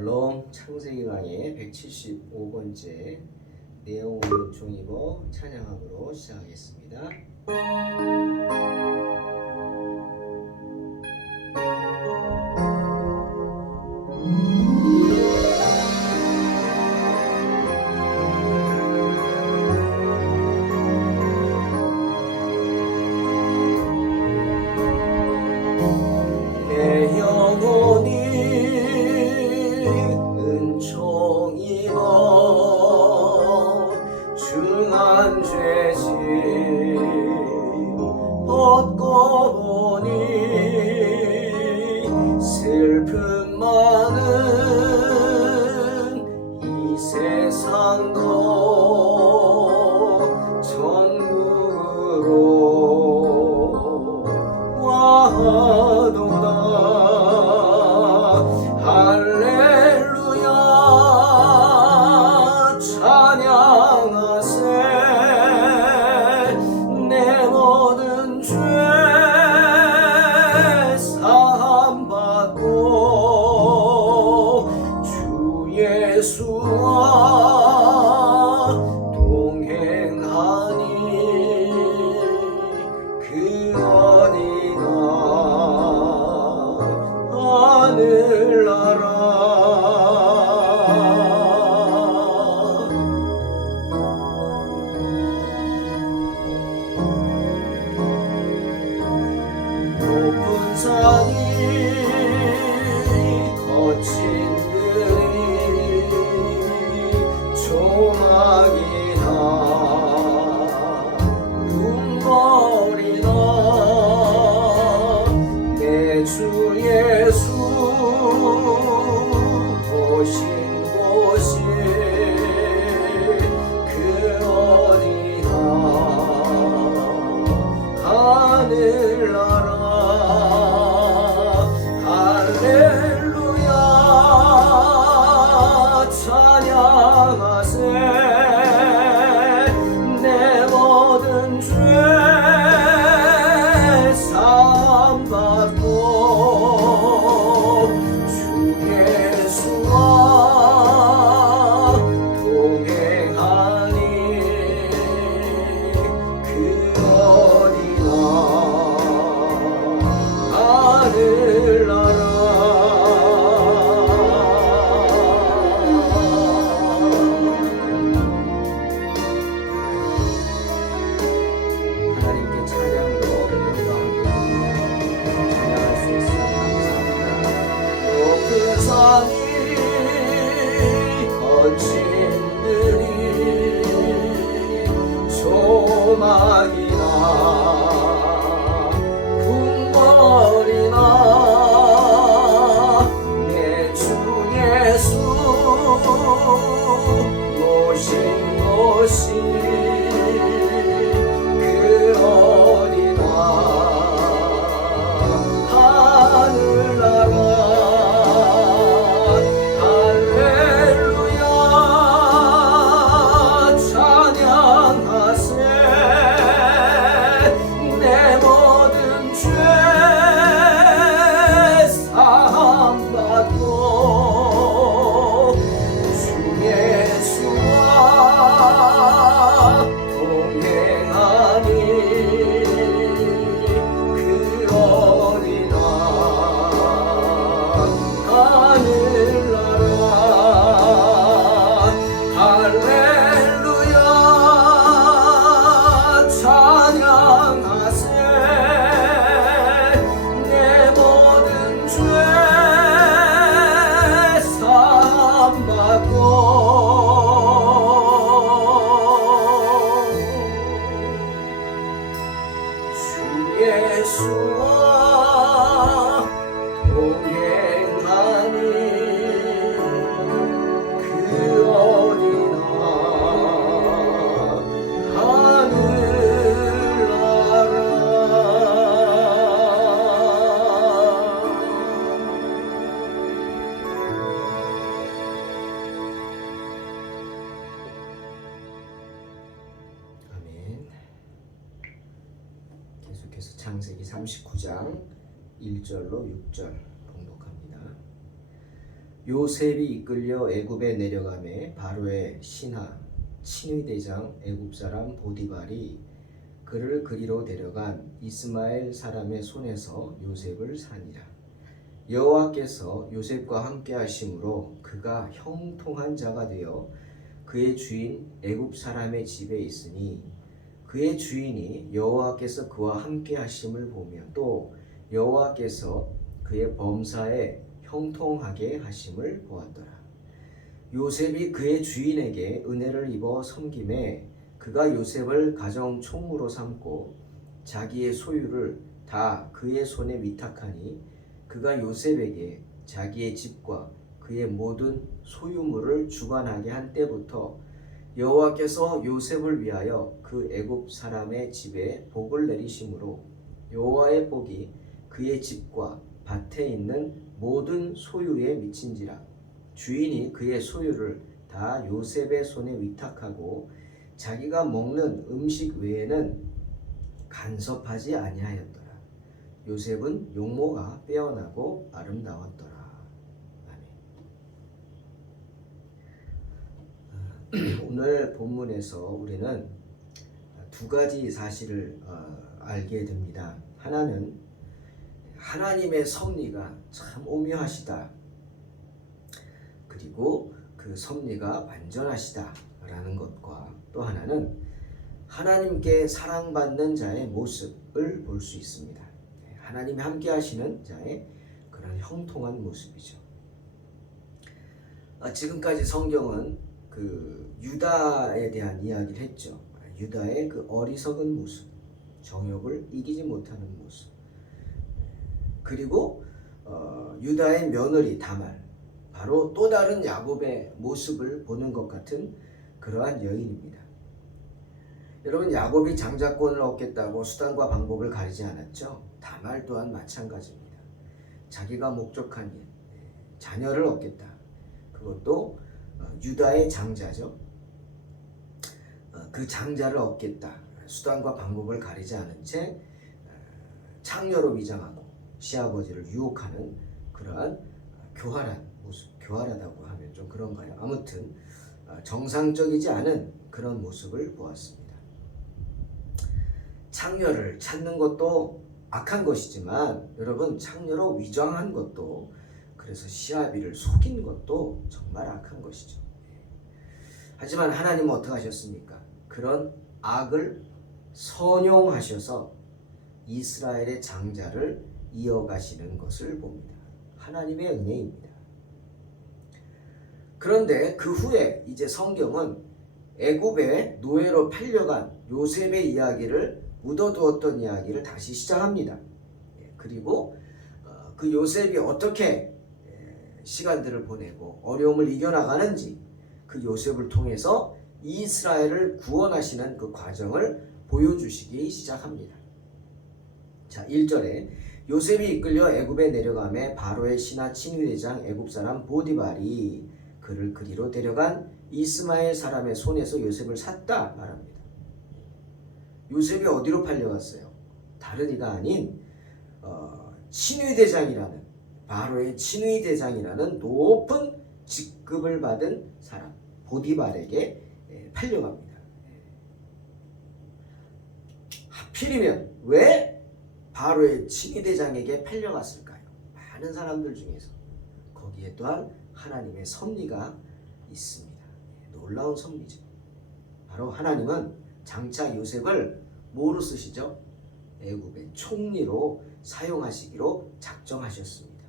샬롬. 창세기 강의 175번째 내용을 종이고 찬양함으로 시작하겠습니다. 내 영혼이 은총 입어 중한 죄짐 벗고 보니 슬픔 많은 이 세상도 천국으로 와도다. 할렐루야 찬양하세. 내 모든 죄 사함받고 주 예수와 동행하니 그 어디나 하늘나라. 높은 산이 거친 들이 조막이나 눈거리나 내 주 예수 오신 곳이 그 어디나 하늘나라. 할렐루야 찬양하세. 내 모든 죄 사함받고 주 예수와 동행하니 그 어디나 하늘나라. 하나님께 찬양으로 영광을 돌립니다. 찬양할 수 있으니 감사합니다. 높은 산이 거친 들이 조막이나 궁궐이나 내 주 예수 모신 곳이 그 어디나 하늘나라. 할렐루야 찬양하세. 내 모든 죄 사함받고 주 예수와 동행하니 그 어디나 하늘나라. 할렐루야 찬양하세. 내 모든 죄 사함받고 주 예수와 동행하니 그 어디나 하늘나라. 아멘. 계속해서 창세기 39장 1절로 6절 봉독합니다. 요셉이 이끌려 애굽에 내려가매 바로의 신하 친위대장 애굽 사람 보디발이 그를 그리로 데려간 이스마엘 사람의 손에서 요셉을 사니라. 여호와께서 요셉과 함께 하심으로 그가 형통한 자가 되어 그의 주인 애굽 사람의 집에 있으니 그의 주인이 여호와께서 그와 함께 하심을 보며 또 여호와께서 그의 범사에 형통하게 하심을 보았더라. 요셉이 그의 주인에게 은혜를 입어 섬김에 그가 요셉을 가정 총무로 삼고 자기의 소유를 다 그의 손에 위탁하니 그가 요셉에게 자기의 집과 그의 모든 소유물을 주관하게 한 때부터 여호와께서 요셉을 위하여 그 애굽 사람의 집에 복을 내리심으로 여호와의 복이 그의 집과 밭에 있는 모든 소유에 미친지라. 주인이 그의 소유를 다 요셉의 손에 위탁하고 자기가 먹는 음식 외에는 간섭하지 아니하였더라. 요셉은 용모가 빼어나고 아름다웠더라. 아멘. 오늘 본문에서 우리는 두 가지 사실을 알게 됩니다. 하나는 하나님의 섭리가 참 오묘하시다. 그리고 그 섭리가 완전하시다라는 것과 또 하나는 하나님께 사랑받는 자의 모습을 볼 수 있습니다. 하나님이 함께 하시는 자의 그런 형통한 모습이죠. 지금까지 성경은 그 유다에 대한 이야기를 했죠. 유다의 그 어리석은 모습, 정욕을 이기지 못하는 모습, 그리고 유다의 며느리 다말, 바로 또 다른 야곱의 모습을 보는 것 같은 그러한 여인입니다. 여러분, 야곱이 장자권을 얻겠다고 수단과 방법을 가리지 않았죠. 다말 또한 마찬가지입니다. 자기가 목적한 일, 자녀를 얻겠다. 그것도 유다의 장자죠. 그 장자를 얻겠다. 수단과 방법을 가리지 않은 채 창녀로 위장하고 시아버지를 유혹하는 그러한 교활한 모습, 교활하다고 하면 좀 그런가요? 아무튼 정상적이지 않은 그런 모습을 보았습니다. 창녀를 찾는 것도 악한 것이지만 여러분, 창녀로 위장한 것도, 그래서 시아비를 속인 것도 정말 악한 것이죠. 하지만 하나님은 어떻게 하셨습니까? 그런 악을 선용하셔서 이스라엘의 장자를 이어가시는 것을 봅니다. 하나님의 은혜입니다. 그런데 그 후에 이제 성경은 애굽의 노예로 팔려간 요셉의 이야기를 묻어두었던 이야기를 다시 시작합니다. 그리고 그 요셉이 어떻게 시간들을 보내고 어려움을 이겨나가는지, 그 요셉을 통해서 이스라엘을 구원하시는 그 과정을 보여주시기 시작합니다. 자, 1절에 요셉이 이끌려 애굽에 내려가매 바로의 신하 친위대장 애굽 사람 보디발이 그를 그리로 데려간 이스마엘 사람의 손에서 요셉을 샀다 말합니다. 요셉이 어디로 팔려갔어요? 다른 이가 아닌 친위대장이라는, 바로의 친위대장이라는 높은 직급을 받은 사람 보디발에게 팔려갑니다. 하필이면 왜 바로의 친위대장에게 팔려갔을까요? 많은 사람들 중에서 거기에 또한 하나님의 섭리가 있습니다. 놀라운 섭리죠. 바로 하나님은 장차 요셉을 뭐로 쓰시죠? 애굽의 총리로 사용하시기로 작정하셨습니다.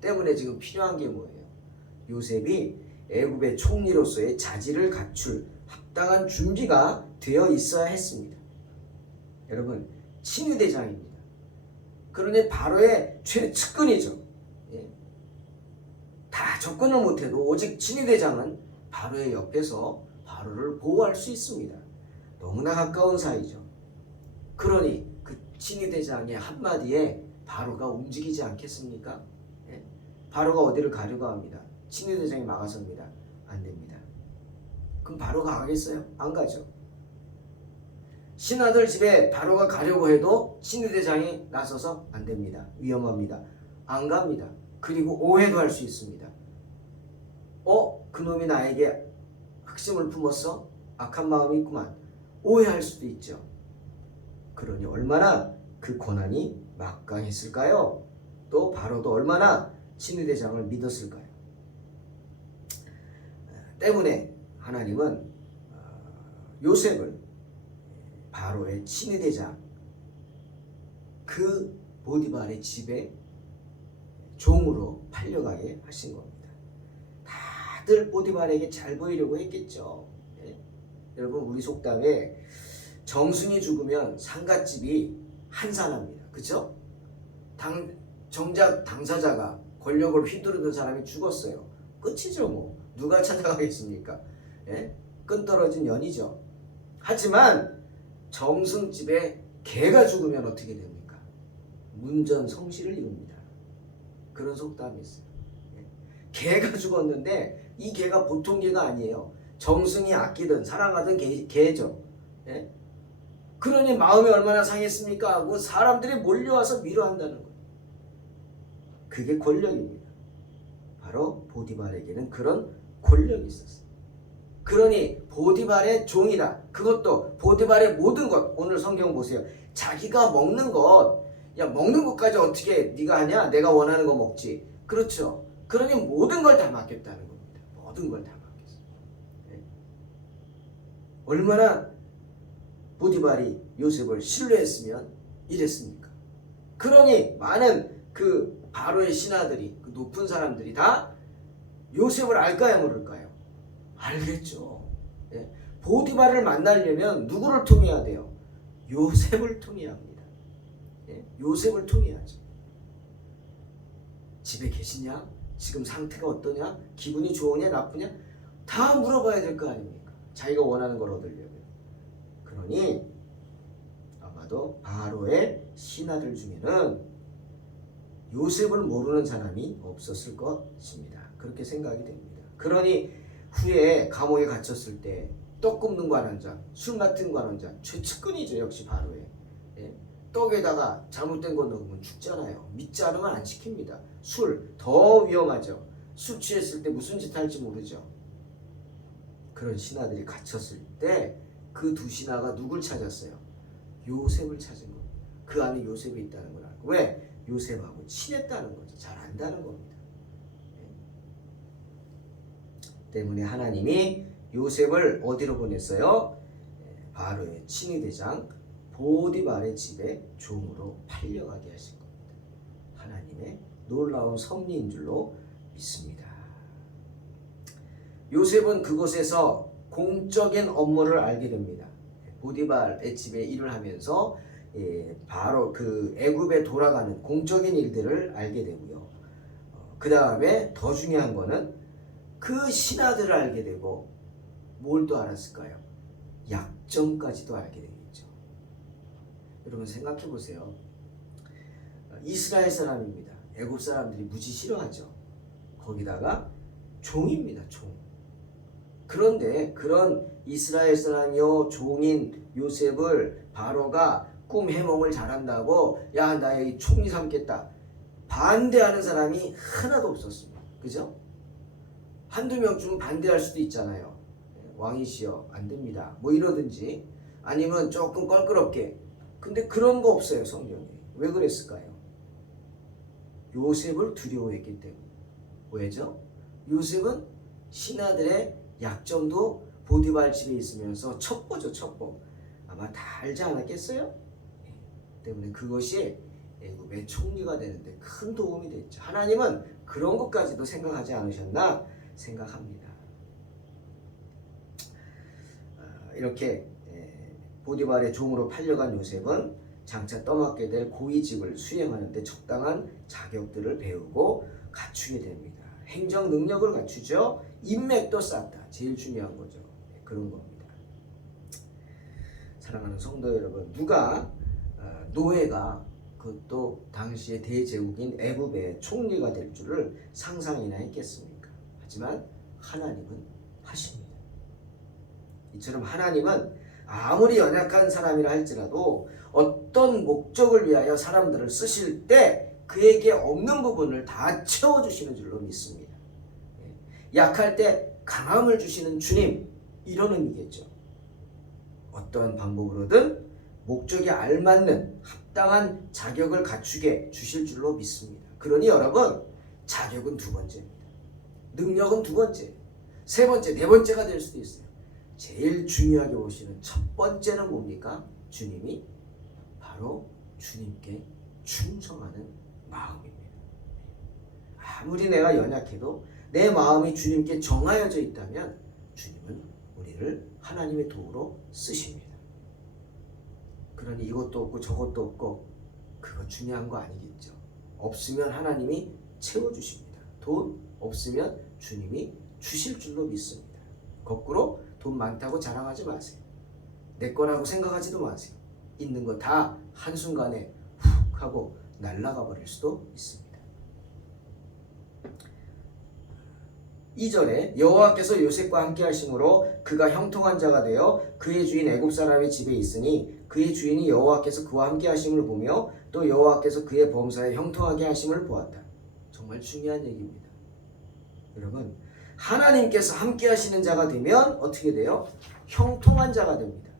때문에 지금 필요한 게 뭐예요? 요셉이 애굽의 총리로서의 자질을 갖출 합당한 준비가 되어 있어야 했습니다. 여러분, 친위대장입니다. 그러니 바로의 최측근이죠. 다 접근을 못해도 오직 친위대장은 바로의 옆에서 바로를 보호할 수 있습니다. 너무나 가까운 사이죠. 그러니 그 친위대장의 한마디에 바로가 움직이지 않겠습니까? 바로가 어디를 가려고 합니다. 친위대장이 막아섭니다. 안 됩니다. 그럼 바로가 가겠어요? 안 가죠. 신하들 집에 바로가 가려고 해도 친위대장이 나서서 안 됩니다. 위험합니다. 안 갑니다. 그리고 오해도 할 수 있습니다. 그놈이 나에게 학심을 품었어? 악한 마음이 있구만. 오해할 수도 있죠. 그러니 얼마나 그 고난이 막강했을까요? 또 바로도 얼마나 친위대장을 믿었을까요? 때문에 하나님은 요셉을 바로의 친위대장 그 보디발의 집에 종으로 팔려가게 하신 겁니다. 다들 보디발에게 잘 보이려고 했겠죠. 네? 여러분 우리 속담에 정승이 죽으면 상갓집이 한산합니다. 그렇죠? 정작 당사자가 권력을 휘두르던 사람이 죽었어요. 끝이죠 뭐. 누가 찾아가겠습니까? 예? 끈떨어진 연이죠. 하지만 정승집에 개가 죽으면 어떻게 됩니까? 문전성시를 이룹니다. 그런 속담이 있어요. 예? 개가 죽었는데 이 개가 보통 개가 아니에요. 정승이 아끼던 사랑하던 개죠. 예? 그러니 마음이 얼마나 상했습니까? 하고 사람들이 몰려와서 위로한다는 거예요. 그게 권력입니다. 바로 보디발에게는 그런 권력이 있었어요. 그러니 보디발의 종이다. 그것도 보디발의 모든 것. 오늘 성경 보세요. 자기가 먹는 것. 야, 먹는 것까지 어떻게 네가 하냐? 내가 원하는 거 먹지. 그렇죠. 그러니 모든 걸 다 맡겼다는 겁니다. 모든 걸 다 맡겼어요. 네. 얼마나 보디발이 요셉을 신뢰했으면 이랬습니까? 그러니 많은 그 바로의 신하들이, 그 높은 사람들이 다 요셉을 알까요, 모를까요? 알겠죠. 예? 보디발을 만나려면 누구를 통해야 돼요? 요셉을 통해야 합니다. 예? 요셉을 통해야죠. 집에 계시냐? 지금 상태가 어떠냐? 기분이 좋으냐? 나쁘냐? 다 물어봐야 될 거 아닙니까? 자기가 원하는 걸 얻으려면. 그러니 아마도 바로의 신하들 중에는 요셉을 모르는 사람이 없었을 것입니다. 그렇게 생각이 됩니다. 그러니 후에 감옥에 갇혔을 때 떡 굽는 관원장, 술 맡은 관원장, 최측근이죠. 역시 바로의. 예? 떡에다가 잘못된 거 넣으면 죽잖아요. 믿지 않으면 안 시킵니다. 술 더 위험하죠. 술 취했을 때 무슨 짓 할지 모르죠. 그런 신하들이 갇혔을 때 그 두 신하가 누굴 찾았어요? 요셉을 찾은 겁니다. 그 안에 요셉이 있다는 걸 알고. 왜? 요셉하고 친했다는 거죠. 잘 안다는 겁니다. 때문에 하나님이 요셉을 어디로 보냈어요? 바로의 친위대장 보디발의 집에 종으로 팔려가게 하신 겁니다. 하나님의 놀라운 섭리인 줄로 믿습니다. 요셉은 그곳에서 공적인 업무를 알게 됩니다. 보디발의 집에 일을 하면서 바로 그 애굽에 돌아가는 공적인 일들을 알게 되고요. 그 다음에 더 중요한 거는 그 신하들을 알게 되고 뭘 또 알았을까요? 약점까지도 알게 되겠죠. 여러분 생각해 보세요. 이스라엘 사람입니다. 애굽 사람들이 무지 싫어하죠. 거기다가 종입니다. 종. 그런데 그런 이스라엘 사람이요 종인 요셉을 바로가 꿈 해몽을 잘한다고 야 나 여기 총리 삼겠다 반대하는 사람이 하나도 없었습니다. 그죠? 한두 명쯤 반대할 수도 있잖아요. 왕이시여 안 됩니다 뭐 이러든지 아니면 조금 껄끄럽게. 근데 그런 거 없어요. 성경에. 왜 그랬을까요? 요셉을 두려워했기 때문에. 왜죠? 요셉은 신하들의 약점도 보디발 집에 있으면서 첩보죠. 첩보. 아마 다 알지 않았겠어요? 때문에 그것이 애굽의 총리가 되는데 큰 도움이 됐죠. 하나님은 그런 것까지도 생각하지 않으셨나 생각합니다. 이렇게 보디발의 종으로 팔려간 요셉은 장차 떠맡게 될 고위직을 수행하는 데 적당한 자격들을 배우고 갖추게 됩니다. 행정 능력을 갖추죠. 인맥도 쌓다. 제일 중요한 거죠. 그런 겁니다. 사랑하는 성도 여러분, 누가 노예가 그것도 당시의 대제국인 애굽의 총리가 될 줄을 상상이나 했겠습니까? 하지만 하나님은 하십니다. 이처럼 하나님은 아무리 연약한 사람이라 할지라도 어떤 목적을 위하여 사람들을 쓰실 때 그에게 없는 부분을 다 채워주시는 줄로 믿습니다. 약할 때 강함을 주시는 주님, 이런 의미겠죠. 어떠한 방법으로든 목적에 알맞는 합당한 자격을 갖추게 주실 줄로 믿습니다. 그러니 여러분, 자격은 두 번째입니다. 능력은 두 번째, 세 번째, 네 번째가 될 수도 있어요. 제일 중요하게 보시는 첫 번째는 뭡니까? 주님이 바로 주님께 충성하는 마음입니다. 아무리 내가 연약해도 내 마음이 주님께 정하여져 있다면 주님은 우리를 하나님의 도구로 쓰십니다. 그러니 이것도 없고 저것도 없고 그거 중요한 거 아니겠죠. 없으면 하나님이 채워주십니다. 돈 없으면 주님이 주실 줄로 믿습니다. 거꾸로 돈 많다고 자랑하지 마세요. 내 거라고 생각하지도 마세요. 있는 거 다 한순간에 훅 하고 날아가 버릴 수도 있습니다. 2절에 여호와께서 요셉과 함께 하심으로 그가 형통한 자가 되어 그의 주인 애굽 사람의 집에 있으니 그의 주인이 여호와께서 그와 함께 하심을 보며 또 여호와께서 그의 범사에 형통하게 하심을 보았다. 정말 중요한 얘기입니다. 여러분, 하나님께서 함께 하시는 자가 되면 어떻게 돼요? 형통한 자가 됩니다.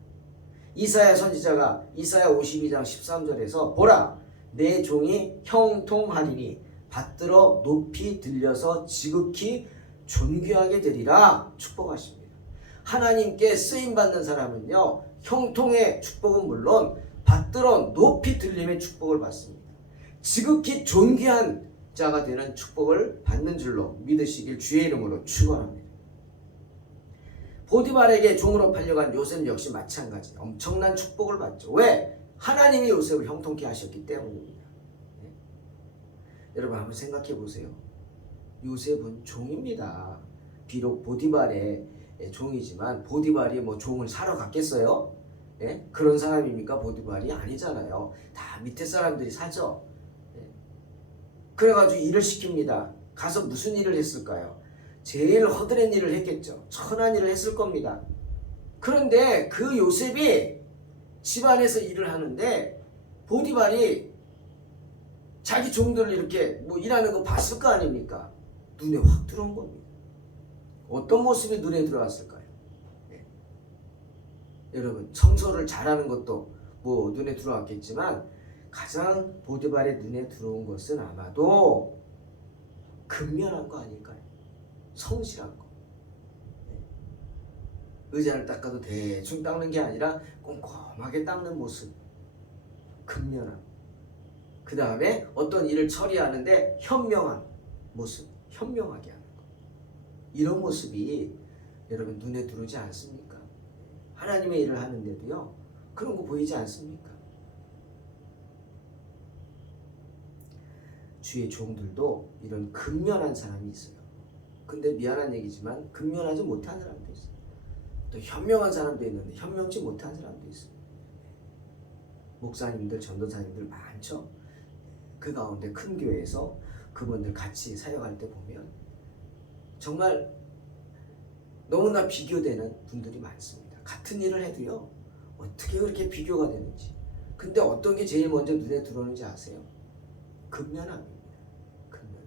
이사야 선지자가 이사야 52장 13절에서 보라, 내 종이 형통하리니 받들어 높이 들려서 지극히 존귀하게 되리라 축복하십니다. 하나님께 쓰임받는 사람은요, 형통의 축복은 물론 받들어 높이 들림의 축복을 받습니다. 지극히 존귀한 자가 되는 축복을 받는 줄로 믿으시길 주의 이름으로 축원합니다. 보디발에게 종으로 팔려간 요셉 역시 마찬가지 엄청난 축복을 받죠. 왜? 하나님이 요셉을 형통케 하셨기 때문입니다. 네? 여러분 한번 생각해 보세요. 요셉은 종입니다. 비록 보디발의 종이지만 보디발이 뭐 종을 사러 갔겠어요? 네? 그런 사람입니까? 보디발이 아니잖아요. 다 밑에 사람들이 사죠. 네? 그래가지고 일을 시킵니다. 가서 무슨 일을 했을까요? 제일 허드렛 일을 했겠죠. 천한 일을 했을 겁니다. 그런데 그 요셉이 집안에서 일을 하는데 보디발이 자기 종들을 이렇게 뭐 일하는 거 봤을 거 아닙니까? 눈에 확 들어온 겁니다. 어떤 모습이 눈에 들어왔을까요? 네. 여러분, 청소를 잘하는 것도 뭐 눈에 들어왔겠지만 가장 보디발의 눈에 들어온 것은 아마도 근면한 거 아닐까요? 성실한 거. 네. 의자를 닦아도 대충 닦는 게 아니라 꼼꼼하게 닦는 모습. 근면함. 그 다음에 어떤 일을 처리하는데 현명한 모습. 현명하게 하는 거. 이런 모습이 여러분 눈에 들어오지 않습니까? 하나님의 일을 하는데도요, 그런 거 보이지 않습니까? 주의 종들도 이런 근면한 사람이 있어요. 근데 미안한 얘기지만 근면하지 못한 사람도 있어요. 또 현명한 사람도 있는데 현명치 못한 사람도 있어요. 목사님들, 전도사님들 많죠. 그 가운데 큰 교회에서 그분들 같이 사역할 때 보면 정말 너무나 비교되는 분들이 많습니다. 같은 일을 해도요, 어떻게 그렇게 비교가 되는지. 근데 어떤 게 제일 먼저 눈에 들어오는지 아세요? 근면함입니다. 근면함.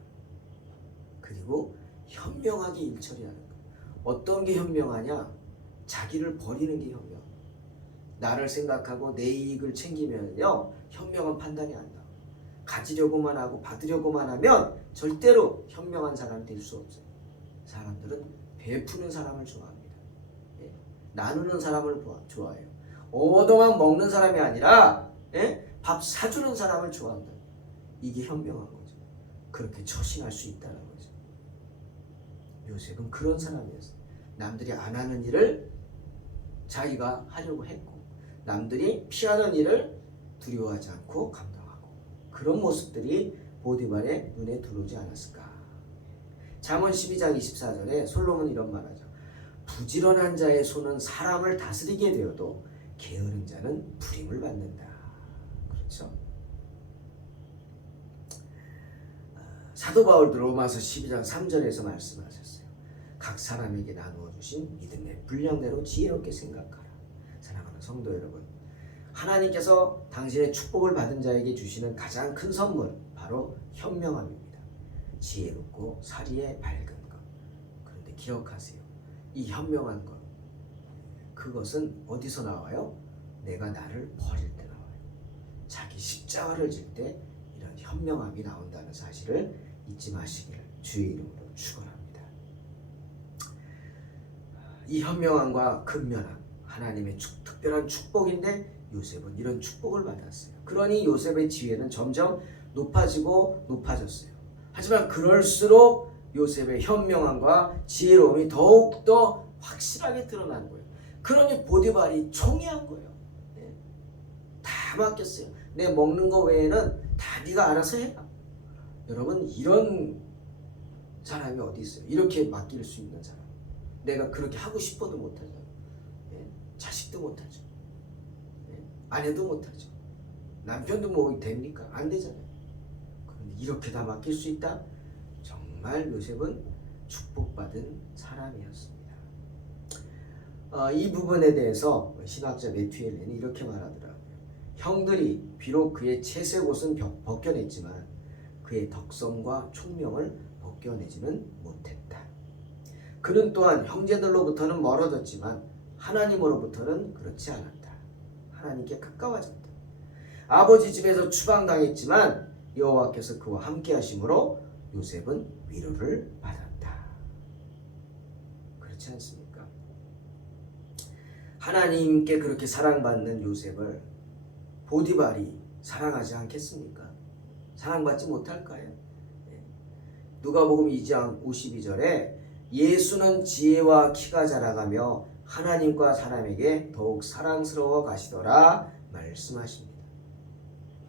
그리고 현명하게 일 처리하는 것. 어떤 게 현명하냐? 자기를 버리는 게 현명. 나를 생각하고 내 이익을 챙기면요, 현명한 판단이 안 나와. 가지려고만 하고 받으려고만 하면 절대로 현명한 사람이 될 수 없어요. 사람들은 베푸는 사람을 좋아합니다. 예? 나누는 사람을 좋아해요. 오동안 먹는 사람이 아니라 밥 사주는 사람을 좋아한다. 이게 현명한 거죠. 그렇게 처신할 수 있다는 거죠. 요셉은 그런 사람이었어요. 남들이 안 하는 일을 자기가 하려고 했고, 남들이 피하는 일을 두려워하지 않고 감당하고, 그런 모습들이 보디발의 눈에 들어오지 않았을까. 잠언 12장 24절에 솔로몬이 이런 말하죠. 부지런한 자의 손은 사람을 다스리게 되어도 게으른 자는 불임을 받는다. 그렇죠? 사도 바울도 로마서 12장 3절에서 말씀하셨어요. 각 사람에게 나누어 주신 믿음의 분량대로 지혜롭게 생각하라. 사랑하는 성도 여러분, 하나님께서 당신의 축복을 받은 자에게 주시는 가장 큰 선물, 바로 현명함입니다. 지혜롭고 사리에 밝은 것. 그런 기억하세요. 이 현명한 것, 그것은 어디서 나와요? 내가 나를 버릴 때 나와요. 자기 십자가를 질 때 이런 현명함이 나온다는 사실을 잊지 마시기를 주의 이름으로 축원합니다. 이 현명함과 근면함, 하나님의 특별한 축복인데 요셉은 이런 축복을 받았어요. 그러니 요셉의 지위는 점점 높아지고 높아졌어요. 하지만 그럴수록 요셉의 현명함과 지혜로움이 더욱더 확실하게 드러난 거예요. 그러니 보디발이 총애한 거예요. 다 맡겼어요. 내 먹는 거 외에는 다 네가 알아서 해라. 여러분, 이런 사람이 어디 있어요? 이렇게 맡길 수 있는 사람. 내가 그렇게 하고 싶어도 못하죠. 자식도 못하죠. 아내도 못하죠. 남편도 뭐 됩니까? 안 되잖아요. 그런데 이렇게 다 맡길 수 있다? 정말 요셉은 축복받은 사람이었습니다. 이 부분에 대해서 신학자 메투엘레는 이렇게 말하더라고요. 형들이 비록 그의 채색 옷은 벗겨냈지만 그의 덕성과 총명을 벗겨내지는 못했다. 그는 또한 형제들로부터는 멀어졌지만 하나님으로부터는 그렇지 않았다. 하나님께 가까워졌다. 아버지 집에서 추방당했지만 여호와께서 그와 함께 하심으로 요셉은 위로를 받았다. 그렇지 않습니까? 하나님께 그렇게 사랑받는 요셉을 보디발이 사랑하지 않겠습니까? 사랑받지 못할까요? 누가복음 2장 52절에 예수는 지혜와 키가 자라가며 하나님과 사람에게 더욱 사랑스러워 가시더라 말씀하십니다.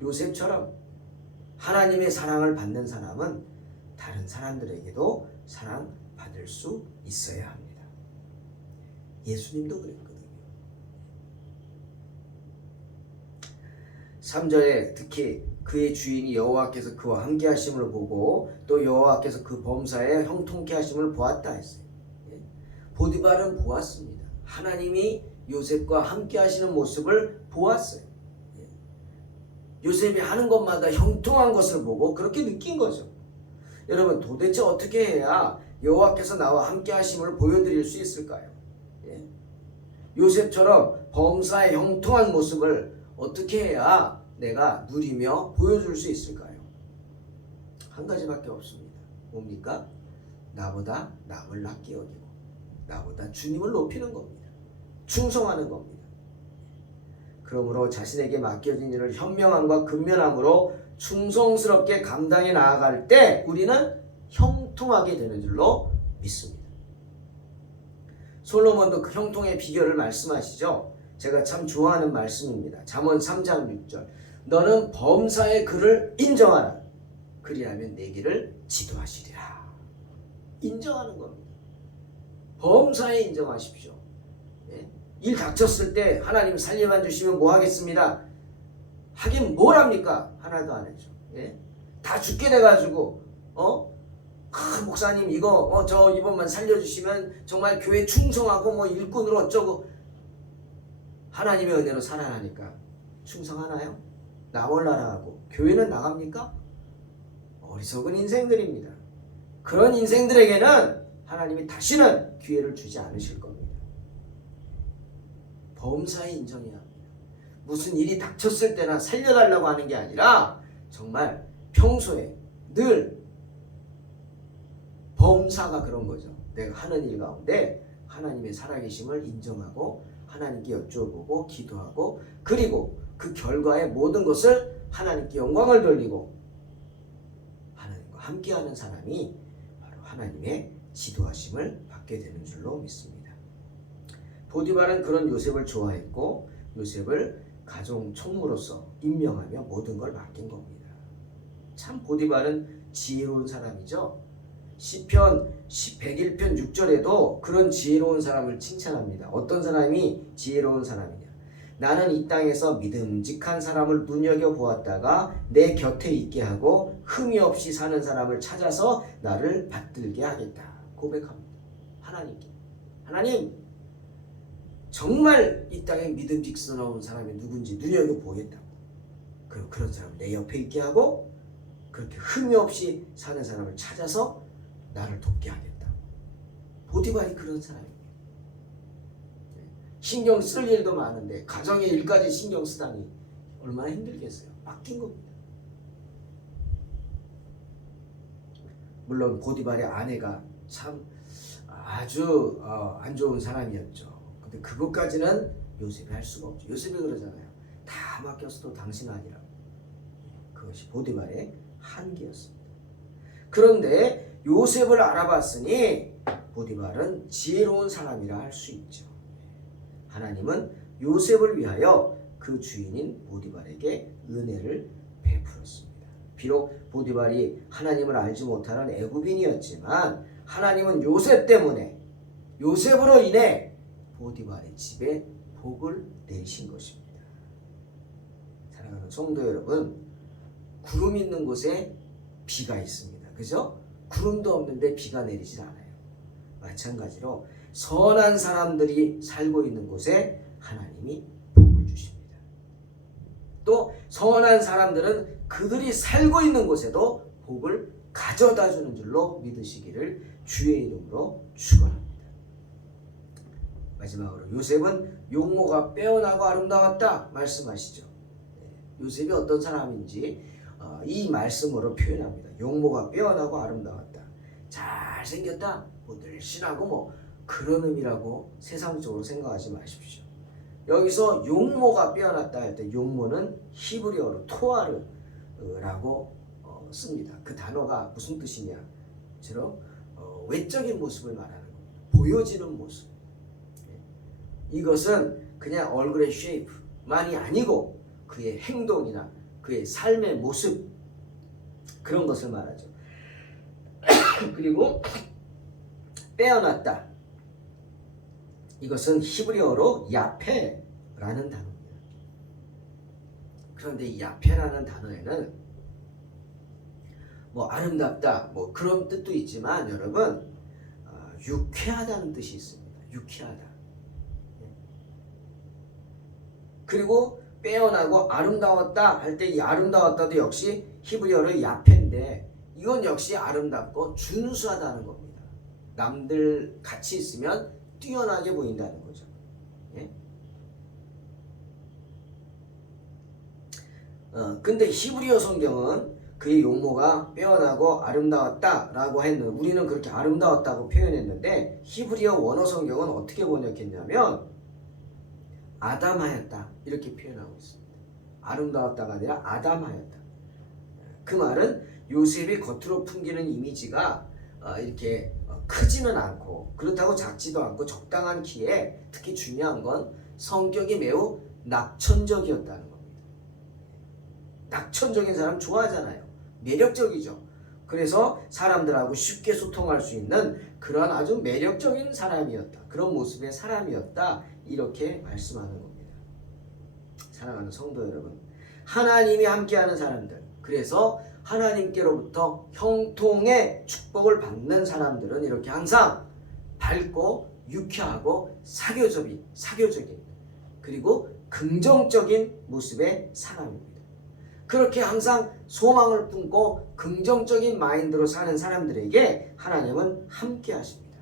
요셉처럼 하나님의 사랑을 받는 사람은 다른 사람들에게도 사랑받을 수 있어야 합니다. 예수님도 그랬거든요. 3절에 특히 그의 주인이 여호와께서 그와 함께 하심을 보고 또 여호와께서 그 범사에 형통케 하심을 보았다 했어요. 보디발은 보았습니다. 하나님이 요셉과 함께 하시는 모습을 보았어요. 요셉이 하는 것마다 형통한 것을 보고 그렇게 느낀 거죠. 여러분, 도대체 어떻게 해야 여호와께서 나와 함께 하심을 보여드릴 수 있을까요? 요셉처럼 범사의 형통한 모습을 어떻게 해야 내가 누리며 보여줄 수 있을까요? 한 가지밖에 없습니다. 뭡니까? 나보다 남을 낮게 여기고 나보다 주님을 높이는 겁니다. 충성하는 겁니다. 그러므로 자신에게 맡겨진 일을 현명함과 근면함으로 충성스럽게 감당해 나아갈 때 우리는 형통하게 되는 줄로 믿습니다. 솔로몬도 그 형통의 비결을 말씀하시죠. 제가 참 좋아하는 말씀입니다. 잠언 3장 6절. 너는 범사의 그를 인정하라. 그리하면 내 길을 지도하시리라. 인정하는 겁니다. 범사에 인정하십시오. 일 닥쳤을 때 하나님 살려만 주시면 뭐 하겠습니다. 하긴 뭘 합니까? 하나도 안 해줘. 다 죽게 돼가지고 목사님 이거 저 이번만 살려주시면 정말 교회 충성하고 뭐 일꾼으로 어쩌고. 하나님의 은혜로 살아나니까 충성하나요? 나올라라 하고 교회는 나갑니까? 어리석은 인생들입니다. 그런 인생들에게는 하나님이 다시는 기회를 주지 않으실 겁니다. 범사에 인정해야 합니다. 무슨 일이 닥쳤을 때나 살려달라고 하는 게 아니라 정말 평소에 늘 범사가 그런 거죠. 내가 하는 일 가운데 하나님의 살아계심을 인정하고 하나님께 여쭤보고 기도하고 그리고 그 결과의 모든 것을 하나님께 영광을 돌리고 하나님과 함께하는 사람이 바로 하나님의 지도하심을 받게 되는 줄로 믿습니다. 보디발은 그런 요셉을 좋아했고 요셉을 가정 총무로서 임명하며 모든 걸 맡긴 겁니다. 참 보디발은 지혜로운 사람이죠. 시편 101편 6절에도 그런 지혜로운 사람을 칭찬합니다. 어떤 사람이 지혜로운 사람이냐? 나는 이 땅에서 믿음직한 사람을 눈여겨보았다가 내 곁에 있게 하고 흠이 없이 사는 사람을 찾아서 나를 받들게 하겠다. 고백합니다. 하나님께. 하나님, 정말 이 땅에 믿음직스러운 사람이 누군지 눈여겨보겠다고. 그리고 그런 사람을 내 옆에 있게 하고 그렇게 흠이 없이 사는 사람을 찾아서 나를 돕게 하겠다. 보디발이 그런 사람이에요. 신경 쓸 일도 많은데 가정의 일까지 신경 쓰다니 얼마나 힘들겠어요. 맡긴 겁니다. 물론 보디발의 아내가 참 아주 안 좋은 사람이었죠. 근데 그것까지는 요셉이 할 수가 없죠. 요셉이 그러잖아요. 다 맡겼어도 당신 아니라고. 그것이 보디발의 한계였습니다. 그런데 요셉을 알아봤으니 보디발은 지혜로운 사람이라 할 수 있죠. 하나님은 요셉을 위하여 그 주인인 보디발에게 은혜를 베풀었습니다. 비록 보디발이 하나님을 알지 못하는 애굽인이었지만 하나님은 요셉 때문에, 요셉으로 인해 보디발의 집에 복을 내리신 것입니다. 사랑하는 성도 여러분, 구름 있는 곳에 비가 있습니다. 그죠? 구름도 없는데 비가 내리질 않아요. 마찬가지로 선한 사람들이 살고 있는 곳에 하나님이 복을 주십니다. 또 선한 사람들은 그들이 살고 있는 곳에도 복을 가져다 주는 줄로 믿으시기를 주의 이름으로 축원합니다. 마지막으로 요셉은 용모가 빼어나고 아름다웠다 말씀하시죠. 요셉이 어떤 사람인지 이 말씀으로 표현합니다. 용모가 빼어나고 아름다웠다. 잘생겼다, 늘씬하고 그런 의미라고 세상적으로 생각하지 마십시오. 여기서 용모가 빼어났다 할 때 용모는 히브리어로 토아르라고 씁니다. 그 단어가 무슨 뜻이냐? 주로 외적인 모습을 말하는 겁니다. 보여지는 모습. 이것은 그냥 얼굴의 쉐이프만이 아니고 그의 행동이나 그의 삶의 모습, 그런 것을 말하죠. 그리고 빼어났다. 이것은 히브리어로 야페라는 단어입니다. 그런데 이 야페라는 단어에는 아름답다 그런 뜻도 있지만 여러분, 유쾌하다는 뜻이 있습니다. 유쾌하다. 그리고 빼어나고 아름다웠다 할 때 이 아름다웠다도 역시 히브리어로 야페인데 이건 역시 아름답고 준수하다는 겁니다. 남들 같이 있으면 뛰어나게 보인다는 거죠. 예? 근데 히브리어 성경은 그의 용모가 빼어나고 아름다웠다라고 했는데 우리는 그렇게 아름다웠다고 표현했는데 히브리어 원어 성경은 어떻게 번역했냐면 아담하였다 이렇게 표현하고 있습니다. 아름다웠다가 아니라 아담하였다. 그 말은 요셉이 겉으로 풍기는 이미지가 이렇게 크지는 않고 그렇다고 작지도 않고 적당한 키에, 특히 중요한 건 성격이 매우 낙천적이었다는 겁니다. 낙천적인 사람 좋아하잖아요. 매력적이죠. 그래서 사람들하고 쉽게 소통할 수 있는 그런 아주 매력적인 사람이었다. 그런 모습의 사람이었다. 이렇게 말씀하는 겁니다. 사랑하는 성도 여러분, 하나님이 함께하는 사람들, 그래서 하나님께로부터 형통의 축복을 받는 사람들은 이렇게 항상 밝고 유쾌하고 사교적인 그리고 긍정적인 모습의 사람입니다. 그렇게 항상 소망을 품고 긍정적인 마인드로 사는 사람들에게 하나님은 함께 하십니다.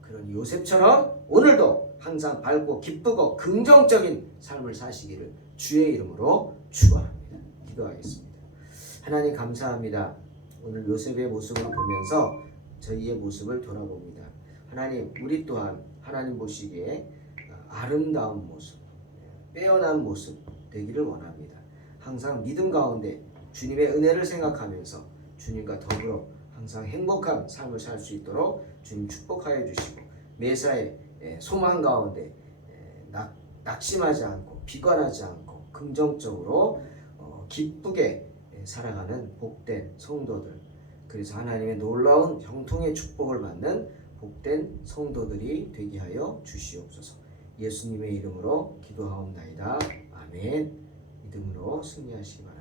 그런 요셉처럼 오늘도 항상 밝고 기쁘고 긍정적인 삶을 사시기를 주의 이름으로 축원합니다. 기도하겠습니다. 하나님 감사합니다. 오늘 요셉의 모습을 보면서 저희의 모습을 돌아봅니다. 하나님, 우리 또한 하나님 보시기에 아름다운 모습, 빼어난 모습 되기를 원합니다. 항상 믿음 가운데 주님의 은혜를 생각하면서 주님과 더불어 항상 행복한 삶을 살 수 있도록 주님 축복하여 주시고, 매사에 소망 가운데 낙심하지 않고 비관하지 않고 긍정적으로 기쁘게 살아가는 복된 성도들, 그래서 하나님의 놀라운 형통의 축복을 받는 복된 성도들이 되게 하여 주시옵소서. 예수님의 이름으로 기도하옵나이다. 아멘. 믿음으로 승리하시기 바랍니다.